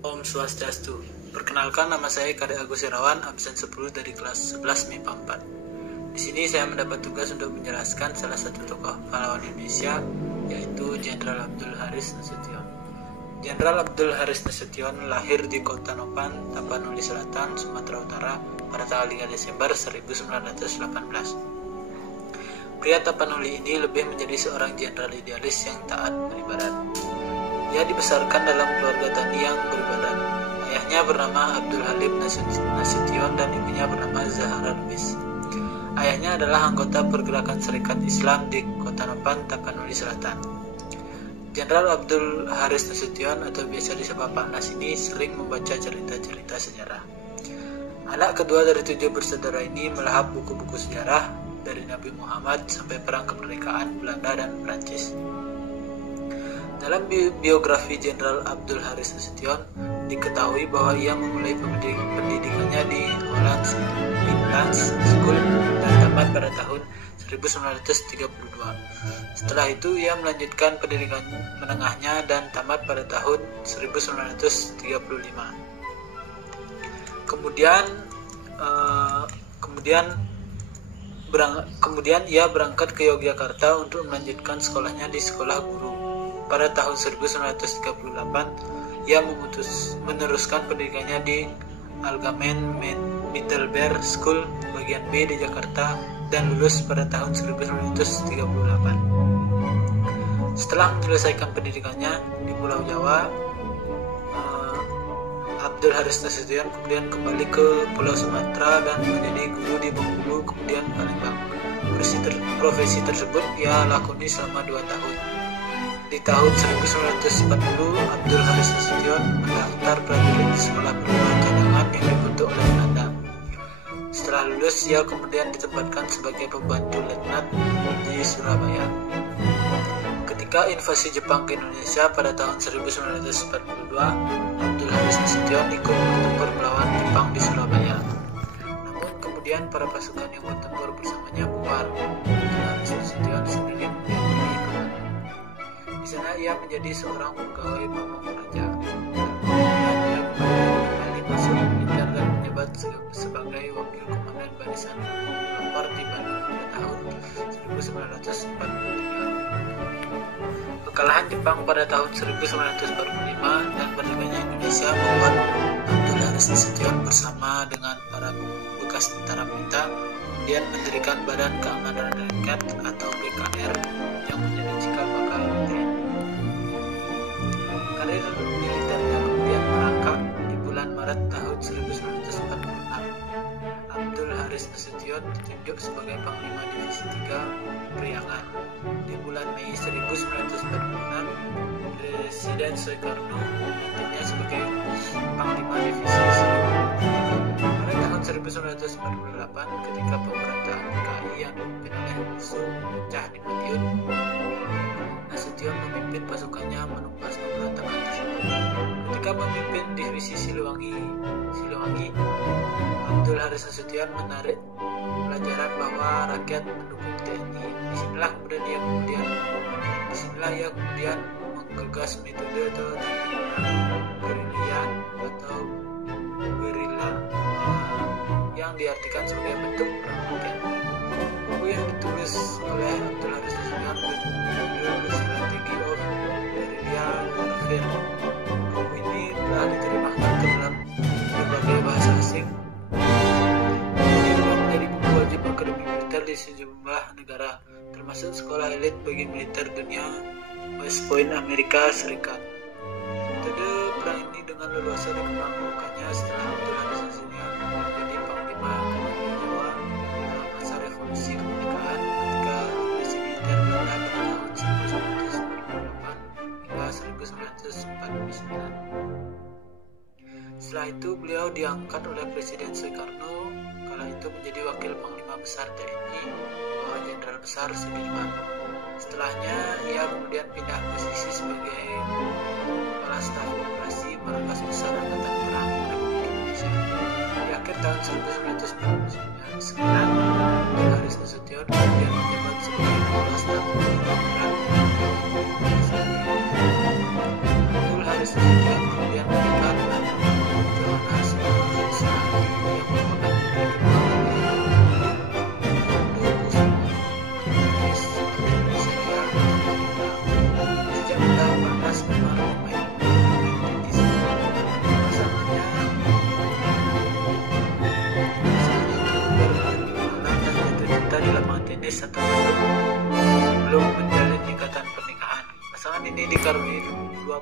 Om Swastiastu. Perkenalkan, nama saya Kade Agus Irawan, absen 10 dari kelas 11 MIPA 4. Di sini saya mendapat tugas untuk menjelaskan salah satu tokoh pahlawan Indonesia, yaitu Jenderal Abdul Haris Nasution. Jenderal Abdul Haris Nasution lahir di Kota Nopan, Tapanuli Selatan, Sumatera Utara pada tanggal 3 Desember 1918. Pria Tapanuli ini lebih menjadi seorang jenderal idealis yang taat beribadat. Ia dibesarkan dalam keluarga tani yang beribadat. Ayahnya bernama Abdul Halim Nasution dan ibunya bernama Zahra Lubis. Ayahnya adalah anggota Pergerakan Serikat Islam di Kota Nopan, Tapanuli Selatan. Jenderal Abdul Haris Nasution atau biasa disapa Pak Nas ini sering membaca cerita-cerita sejarah. Anak kedua dari 7 bersaudara ini melahap buku-buku sejarah dari Nabi Muhammad sampai Perang Kemerdekaan Belanda dan Prancis. Dalam biografi Jenderal Abdul Haris Nasution diketahui bahwa ia memulai pendidikannya di Hollands Midlands School dan tamat pada tahun 1932. Setelah itu ia melanjutkan pendidikan menengahnya dan tamat pada tahun 1935. Kemudian ia berangkat ke Yogyakarta untuk melanjutkan sekolahnya di sekolah guru. Pada tahun 1938, ia meneruskan pendidikannya di Algemeen Middelbaar School bagian B di Jakarta dan lulus pada tahun 1938. Setelah menyelesaikan pendidikannya di Pulau Jawa, Abdul Haris Nasution kemudian kembali ke Pulau Sumatera dan menjadi guru di Bengkulu, kemudian Palembang. Profesi tersebut ia lakoni selama 2 tahun. Di tahun 1940, Abdul Haris Nasution mendaftar prajurit di sekolah perwira cadangan yang dibentuk oleh Belanda. Setelah lulus, ia kemudian ditempatkan sebagai pembantu letnan di Surabaya. Ketika invasi Jepang ke Indonesia pada tahun 1942, Abdul Haris Nasution ikut bertempur melawan Jepang di Surabaya. Namun kemudian para pasukan yang bertempur bersamanya bubar. Abdul Haris Nasution sendiri pergi ke Bandung. Di sana ia menjadi seorang pegawai pamong raja. Kemudian ia kembali masuk militer dan menjabat sebagai wakil komandan barisan lapor di Bandung pada tahun 1943. Kekalahan Jepang pada tahun 1945 dan berdirinya Indonesia membuat Abdul Haris Nasution bersama dengan para bekas tentara Pelita kemudian mendirikan Badan Keamanan Rakyat atau BKR yang menjadi cikal bakal TNI. Karir militernya kemudian merangkak di bulan Maret tahun 1946. Abdul Haris Nasution ditunjuk sebagai Panglima Divisi 3 Priangan. Di bulan Mei 1946, Presiden Soekarno melantiknya sebagai Panglima Divisi Siliwangi. Pada tahun 1948, ketika pemberontakan PKI yang dipimpin oleh Su pecah di Madiun, Nasution memimpin pasukannya menumpas pemberontakan tersebut. Ketika memimpin Divisi Siliwangi, Abdul Haris Nasution menarik pelajaran bahwa rakyat mendukung TNI. Disinilah ia kemudian menggagas metode atau guerilla yang diartikan sebagai bentuk perang rakyat. Buku yang ditulis oleh Abdul Haris Nasution berjudul Strategy of Guerrilla Warfare. Buku ini telah diterjemahkan ke dalam berbagai bahasa asing. Ini juga menjadi buku wajib akademi militer di sejumlah negara, termasuk sekolah elit bagi militer dunia West Point, Amerika Serikat. Metode perang ini dengan leluasa dikembangkannya setelah Abdul Haris Nasution menjadi Panglima Komando Jawa dalam masa revolusi kemerdekaan ketika represi militer Belanda pada tahun 1948 hingga 1949. Setelah itu beliau diangkat oleh Presiden Soekarno kala itu menjadi Wakil Panglima Besar TNI di bawah Jenderal Besar Sudirman. Setelahnya ia kemudian pindah posisi sebagai Kepala Staf Operasi Markas Besar Angkatan Perang Republik Indonesia. Di akhir tahun 1949, Abdul Haris Nasution kemudian menjabat sebagai Kepala Staf Angkatan Perang Republik Indonesia. Abdul Haris Nasution kemudian menjabat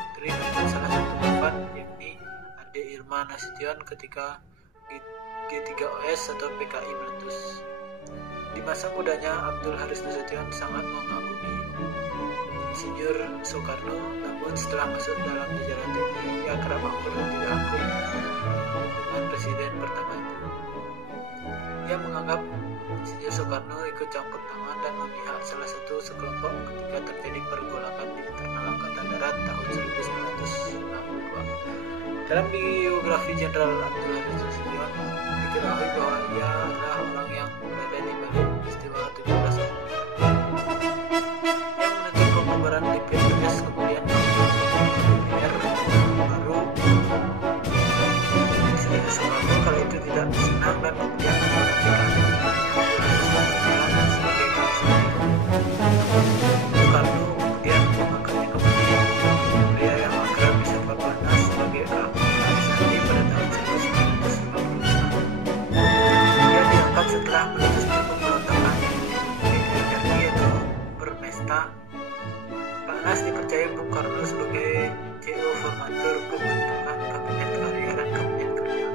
putri namun salah satu korban yakni Ade Irma Nasution ketika G3OS atau PKI meletus. Di masa mudanya Abdul Haris Nasution sangat mengagumi Insinyur Soekarno, namun setelah masuk dalam jajaran TNI ia kerap akur dan tidak akur dengan presiden pertama itu. Ia menganggap Insinyur Soekarno ikut campur tangan dan memihak salah satu sekelompok ketika terjadi pergolakan di internal Angkatan Darat tahun 1962. Dalam biografi Jenderal Abdul Haris Nasution diketahui bahwa ia adalah orang yang berada di balik peristiwa 17 Oktober yang menuntut pembubaran DPRS, kemudian DPR baru. Insinyur Soekarno kala itu tidak senang dan kemudian menggantikan Soekarno kemudian mengangkatnya kembali pria yang akrab disapa Panas sebagai Ahmad Sandi pada tahun 1955. Dia diangkat setelah meletusnya pemberontakan PRRI atau Permesta. Panas dipercaya Bung Karno sebagai CEO Formatur pembentukan Kabinet Karya dan Kabinet Kerja.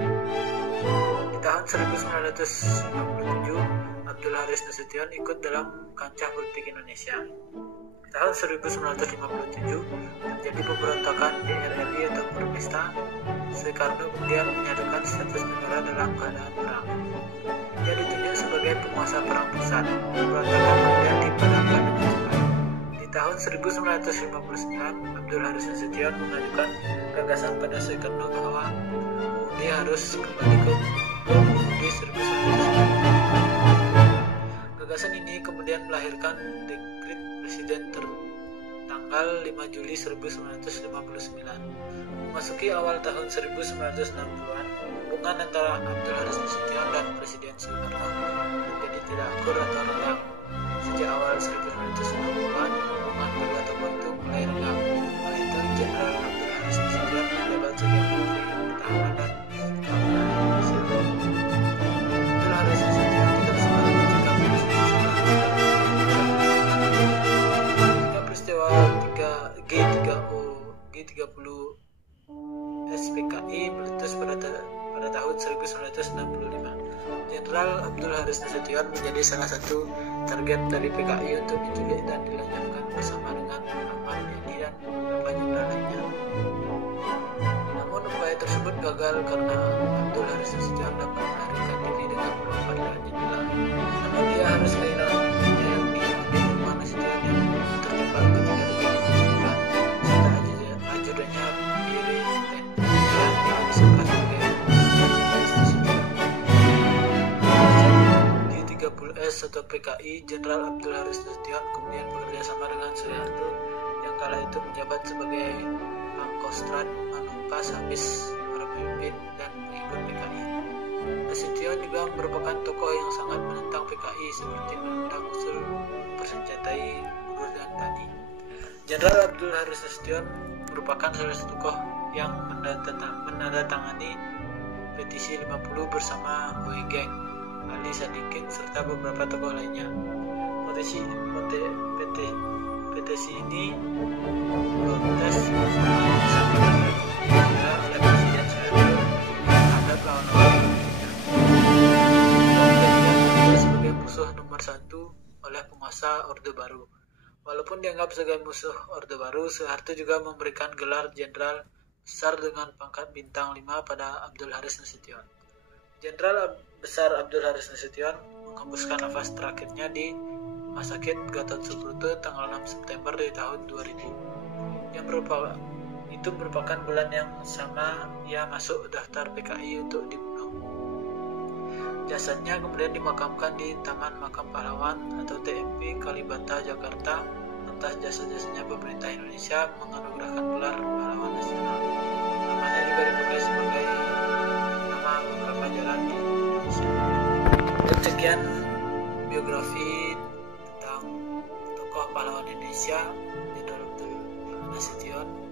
Di tahun 1957 Abdul Haris Nasution ikut dalam kancah politik Indonesia. Tahun 1957 terjadi pemberontakan PRRI atau Permesta. Soekarno kemudian menyatakan status negara dalam keadaan perang. Dia ditunjuk sebagai penguasa perang pusat. Pemberontakan kemudian dipadamkan dengan cepat. Di tahun 1959 Abdul Haris Nasution mengajukan gagasan pada Soekarno bahwa dia harus kembali ke di 1959. Gagasan ini kemudian melahirkan dekret presiden tanggal 5 Juli 1959. Memasuki awal tahun 1960-an, hubungan antara Abdul Haris Nasution dan Presiden Soekarno menjadi tidak akur atau renggang. Sejak awal 1990-an, hubungan kedua tokoh itu mulai renggang. Oleh itu, Jenderal Abdul Haris Nasution menjabat sebagai Menteri Pertahanan dan Keamanan Indonesia. Abdul Haris Nasution tidak sempat mencegah peristiwa G30 SPKI meletus pada tahun 1965. Jenderal Abdul Haris Nasution menjadi salah satu target dari PKI untuk diculik dan dilenyapkan bersama dengan Ahmad Yani dan beberapa jenderal lainnya. Namun upaya tersebut gagal karena Abdul Haris Nasution dapat melarikan diri dengan melompat dari jendela. Namun dia harus kehilangan dirinya yakni Ade Irma Nasution yang terjebak ketika terjadi penculikan serta ajudannya Piri dan yang disebut sebagai G30S atau PKI. Jenderal Abdul Haris Nasution kemudian bekerja sama dengan Soeharto yang kala itu menjabat sebagai Pangkostrat Manungkas habis para pemimpin dan pengikut PKI. Nasution juga merupakan tokoh yang sangat menentang PKI seperti menentang usul persenjatai buruh dan tani. Jenderal Abdul Haris Nasution merupakan salah satu tokoh yang menandatangani petisi 50 bersama Weigeng, Ali Sadikin serta beberapa tokoh lainnya. Petisi ini protes disampaikan oleh Presiden Soeharto terhadap lawan-lawan sebagai musuh nomor 1 oleh penguasa Orde Baru. Walaupun dianggap sebagai musuh Orde Baru, Soeharto juga memberikan gelar Jenderal Besar dengan pangkat bintang 5 pada Abdul Haris Nasution. Jenderal Besar Abdul Haris Nasution menghembuskan nafas terakhirnya di Rumah Sakit Gatot Subroto tanggal 6 September di tahun 2000. Itu merupakan bulan yang sama ia masuk daftar PKI untuk dibunuh. Jasadnya kemudian dimakamkan di Taman Makam Pahlawan atau TMP Kalibata, Jakarta. Atas jasa-jasanya pemerintah Indonesia menganugerahkan gelar pahlawan nasional. Namanya juga dipakai sebagai nama beberapa jalan di Indonesia. Dan sekian biografi tentang tokoh pahlawan Indonesia Jenderal Abdul Nasution.